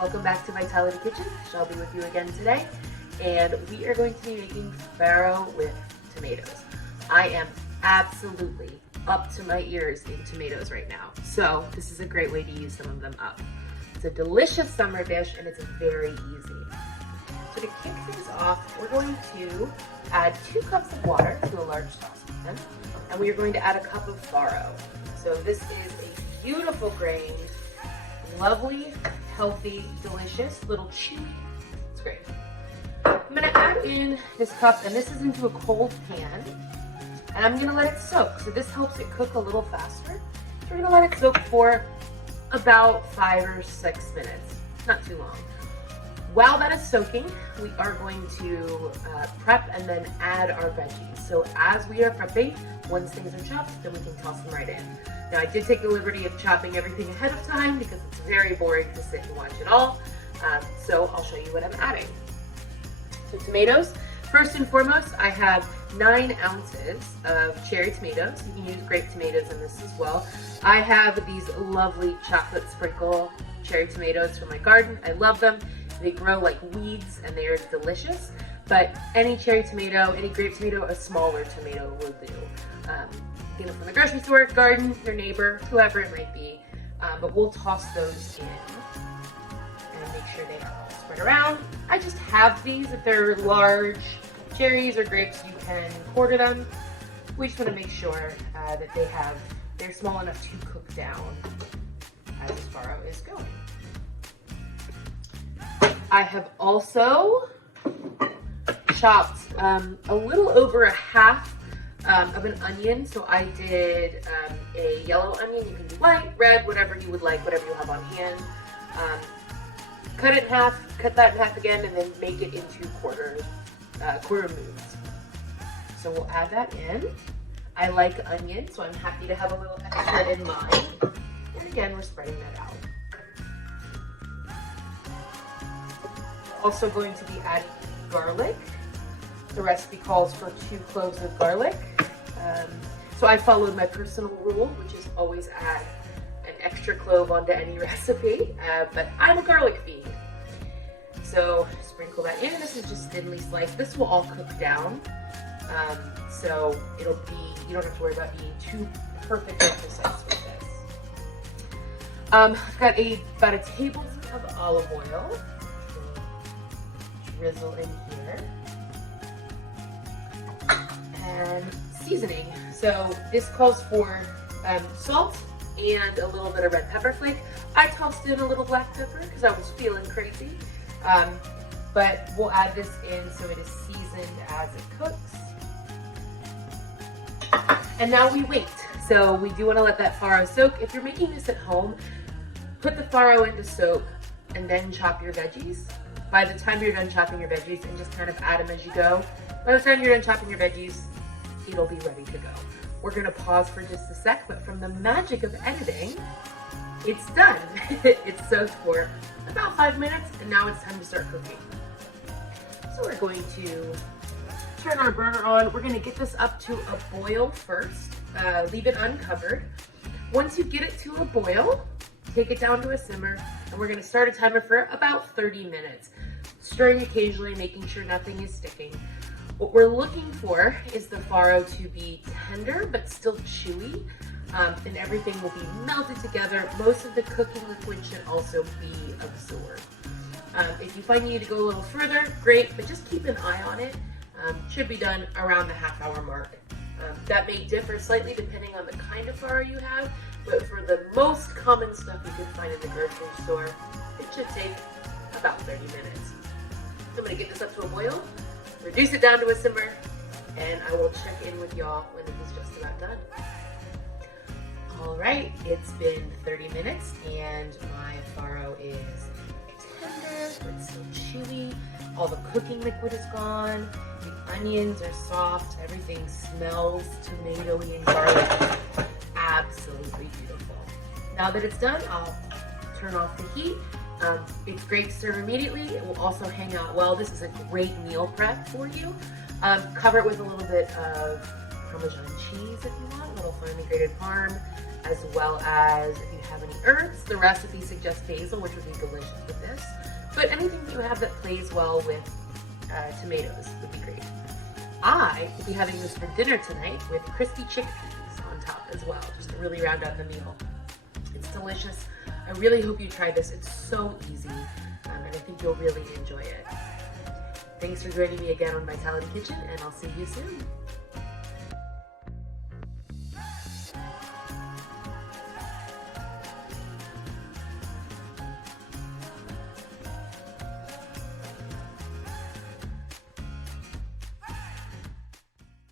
Welcome back to Vitality Kitchen. Shelby with you again today, and we are going to be making farro with tomatoes. I am absolutely up to my ears in tomatoes right now, so this is a great way to use some of them up. It's a delicious summer dish, and it's very easy. So to kick things off, we're going to add 2 cups of water to a large saucepan, and we are going to add a cup of farro. So this is a beautiful grain, lovely, healthy, delicious, little chewy. It's great. I'm gonna add in this cup, and this is into a cold pan, and I'm gonna let it soak. So this helps it cook a little faster. So we're gonna let it soak for about 5 or 6 minutes, not too long. While that is soaking, we are going to prep and then add our veggies. So as we are prepping, once things are chopped, then we can toss them right in. Now I did take the liberty of chopping everything ahead of time because it's very boring to sit and watch it all. So I'll show you what I'm adding. So tomatoes, first and foremost, I have 9 ounces of cherry tomatoes. You can use grape tomatoes in this as well. I have these lovely chocolate sprinkle cherry tomatoes from my garden. I love them. They grow like weeds and they are delicious, but any cherry tomato, any grape tomato, a smaller tomato will do. Get them from the grocery store, garden, your neighbor, whoever it might be, but we'll toss those in and make sure they are all spread around. I just have these. If they're large cherries or grapes, you can quarter them. We just want to make sure that they're small enough to cook down as this farro is going. I have also chopped a little over a half of an onion. So I did a yellow onion. You can do white, red, whatever you would like, whatever you have on hand. Cut it in half, cut that in half again, and then make it into quarter moves. So we'll add that in. I like onion, so I'm happy to have a little extra in mine. And again, we're spreading that out. Also going to be adding garlic. The recipe calls for 2 cloves of garlic. So I followed my personal rule, which is always add an extra clove onto any recipe, but I'm a garlic fiend. So sprinkle that in. This is just thinly sliced. This will all cook down. So you don't have to worry about being too perfectly precise with this. I've got about a tablespoon of olive oil. Drizzle in here. And seasoning. So this calls for salt and a little bit of red pepper flake. I tossed in a little black pepper because I was feeling crazy. But we'll add this in so it is seasoned as it cooks. And now we wait. So we do want to let that farro soak. If you're making this at home, put the farro into soak and then chop your veggies. By the time you're done chopping your veggies, and just kind of add them as you go, by the time you're done chopping your veggies, it'll be ready to go. We're gonna pause for just a sec, but from the magic of editing, it's done. It's soaked for about 5 minutes, and now it's time to start cooking. So we're going to turn our burner on. We're gonna get this up to a boil first. Leave it uncovered. Once you get it to a boil, take it down to a simmer, and we're gonna start a timer for about 30 minutes. Stirring occasionally, making sure nothing is sticking. What we're looking for is the farro to be tender, but still chewy, and everything will be melted together. Most of the cooking liquid should also be absorbed. If you find you need to go a little further, great, but just keep an eye on it. Should be done around the half-hour mark. That may differ slightly depending on the kind of farro you have, but for the most common stuff you can find in the grocery store, it should take about 30 minutes. I'm gonna get this up to a boil, reduce it down to a simmer, and I will check in with y'all when it is just about done. All right, it's been 30 minutes and my farro is tender, but still chewy. All the cooking liquid is gone. The onions are soft. Everything smells tomatoey and garlic. Absolutely beautiful. Now that it's done, I'll turn off the heat. It's great to serve immediately. It will also hang out well. This is a great meal prep for you. Cover it with a little bit of Parmesan cheese if you want, a little finely grated parm. as well as if you have any herbs. The recipe suggests basil, which would be delicious with this. But anything that you have that plays well with tomatoes would be great. I will be having this for dinner tonight with crispy chickpeas on top as well, just to really round out the meal. It's delicious. I really hope you try this. It's so easy, and I think you'll really enjoy it. Thanks for joining me again on Vitality Kitchen, and I'll see you soon.